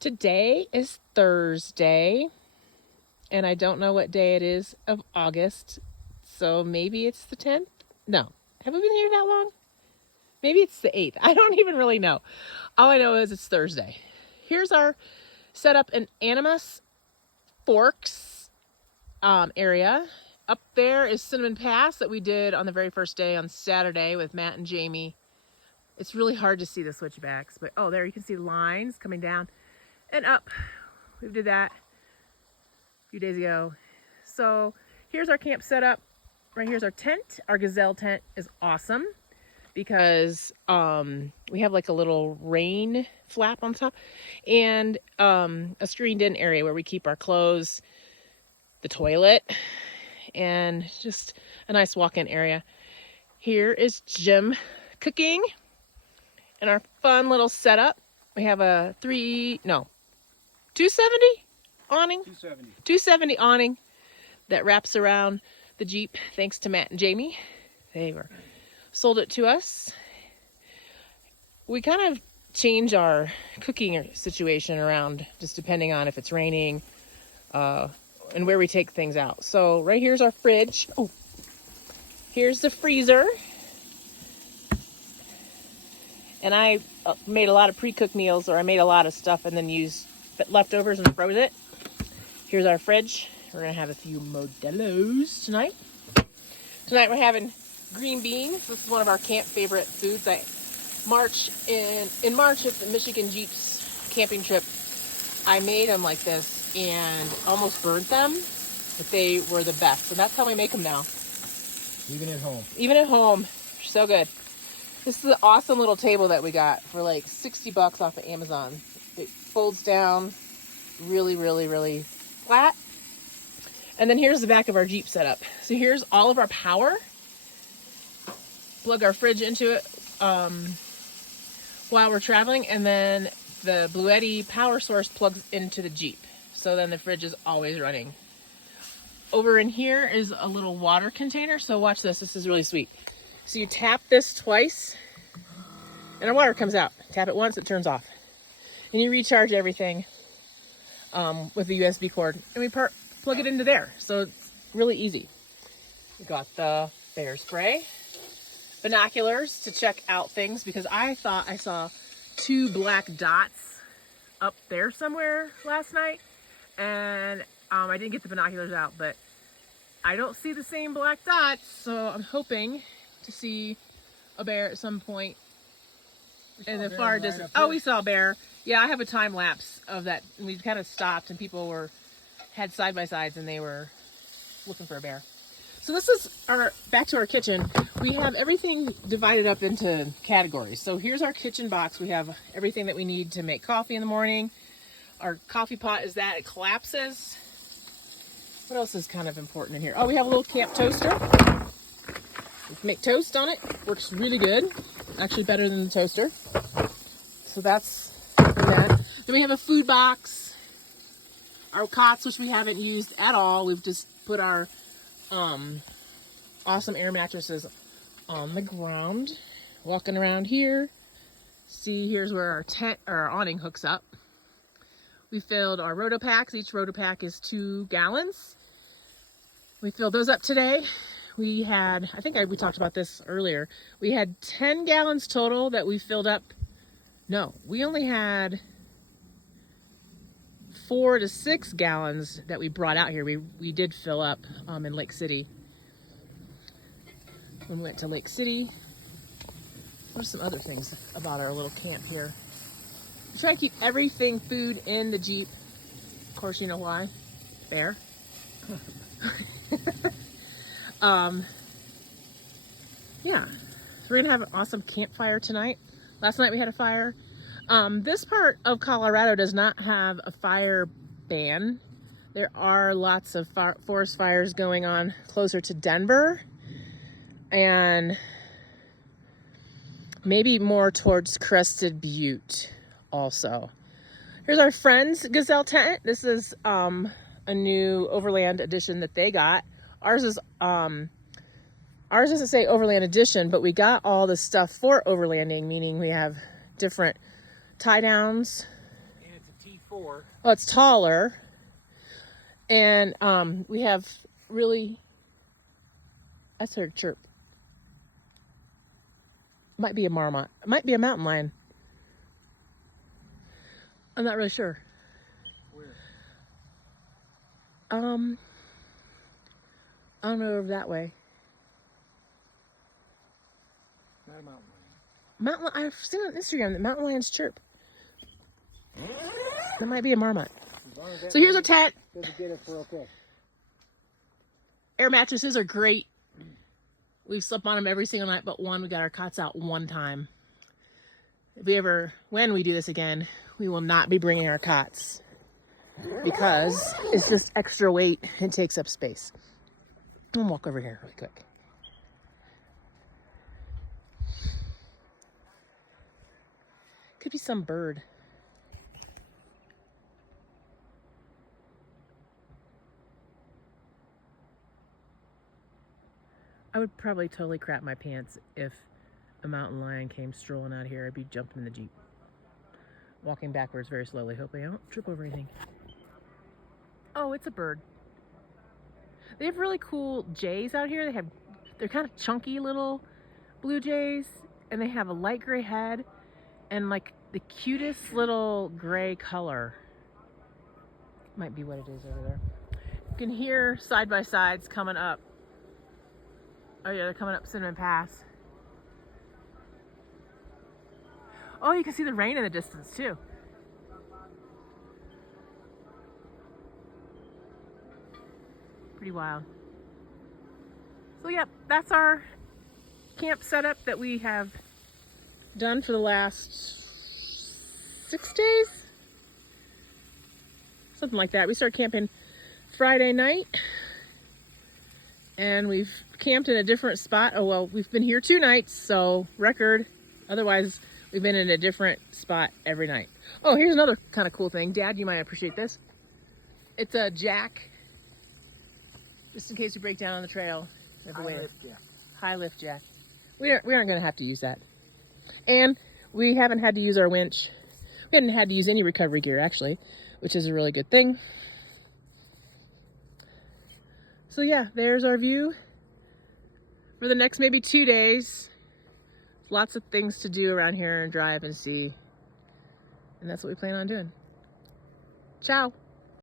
Today is Thursday, and I don't know what day it is of August, so maybe it's the 10th? No. Have we been here that long? Maybe it's the 8th. I don't even really know. All I know is it's Thursday. Here's our setup in Animas Forks area. Up there is Cinnamon Pass that we did on the very first day on Saturday with Matt and Jamie. It's really hard to see the switchbacks, but oh, there you can see the lines coming down and up. We did that a few days ago. So here's our camp setup. Right here's our tent. Our Gazelle tent is awesome because we have like a little rain flap on top and a screened in area where we keep our clothes, the toilet, and just a nice walk-in area. Here is Jim cooking and our fun little setup. We have a 270 awning? 270 awning that wraps around the Jeep, thanks to Matt and Jamie. They sold it to us. We kind of change our cooking situation around just depending on if it's raining and where we take things out. So right here's our fridge. Oh, here's the freezer. And I made a lot of pre-cooked meals, or I made a lot of stuff and then used leftovers and froze it. Here's our fridge. We're gonna have a few Modelo's tonight. Tonight we're having green beans. This is one of our camp favorite foods. In March at the Michigan Jeeps camping trip, I made them like this and almost burnt them, but they were the best. So that's how we make them now. Even at home. Even at home. So good. This is an awesome little table that we got for like $60 off of Amazon. It folds down really, really, really flat. And then here's the back of our Jeep setup. So here's all of our power. Plug our fridge into it while we're traveling. And then the Bluetti power source plugs into the Jeep. So then the fridge is always running. Over in here is a little water container. So watch this. This is really sweet. So you tap this twice and our water comes out. Tap it once, it turns off. And you recharge everything with a USB cord. And we plug it into there. So it's really easy. We got the bear spray. Binoculars to check out things because I thought I saw 2 black dots up there somewhere last night. And I didn't get the binoculars out, but I don't see the same black dots. So I'm hoping to see a bear at some point in the far distance. Oh, we saw a bear. Yeah, I have a time lapse of that. We kind of stopped and people had side by sides and they were looking for a bear. So this is back to our kitchen. We have everything divided up into categories. So here's our kitchen box. We have everything that we need to make coffee in the morning. Our coffee pot is that, it collapses. What else is kind of important in here? Oh, we have a little camp toaster. We can make toast on it. Works really good. Actually better than the toaster. So that's that. Then we have a food box. Our cots, which we haven't used at all. We've just put our awesome air mattresses on the ground. Walking around here. See, here's where our tent or our awning hooks up. We filled our roto packs. Each roto pack is 2 gallons. We filled those up today. We had, we talked about this earlier. We had 10 gallons total that we filled up. No, we only had 4 to 6 gallons that we brought out here. We did fill up in Lake City. When we went to Lake City. What are some other things about our little camp here? We try to keep everything food in the Jeep. Of course, you know why? Bear. Yeah, so we're gonna have an awesome campfire tonight. Last night we had a fire. This part of Colorado does not have a fire ban. There are lots of forest fires going on closer to Denver and maybe more towards Crested Butte also. Here's our friend's Gazelle tent. This is a new Overland edition that they got. Ours doesn't say Overland Edition, but we got all the stuff for overlanding, meaning we have different tie downs. And it's a 4. Oh, it's taller. And we have really, I heard chirp. Might be a marmot. It might be a mountain lion. I'm not really sure. Where? I don't know, over that way. Not a mountain I've seen on Instagram that mountain lions chirp. That might be a marmot. lion. So here's a tent. Doesn't get us, we're okay. Air mattresses are great. We've slept on them every single night but one. We got our cots out one time. When we do this again, we will not be bringing our cots because it's just extra weight and takes up space. I'm gonna walk over here really quick. Could be some bird. I would probably totally crap my pants if a mountain lion came strolling out here. I'd be jumping in the Jeep. Walking backwards very slowly, hoping I don't trip over anything. Oh, it's a bird. They have really cool jays out here. They're kind of chunky little blue jays, and they have a light gray head and like the cutest little gray color. Might be what it is over there. You can hear side-by-sides coming up. Oh yeah, they're coming up Cinnamon Pass. Oh, you can see the rain in the distance too. Pretty wild. So yep, that's our camp setup that we have done for the last 6 days. Something like that. We started camping Friday night. And we've camped in a different spot. Oh, well, we've been here 2 nights, so record. Otherwise, we've been in a different spot every night. Oh, here's another kind of cool thing. Dad, you might appreciate this. It's a jack, just in case we break down on the trail. High lift jack. We aren't going to have to use that. And we haven't had to use our winch. We haven't had to use any recovery gear, actually, which is a really good thing. So yeah, there's our view for the next maybe 2 days. Lots of things to do around here and drive and see. And that's what we plan on doing. Ciao.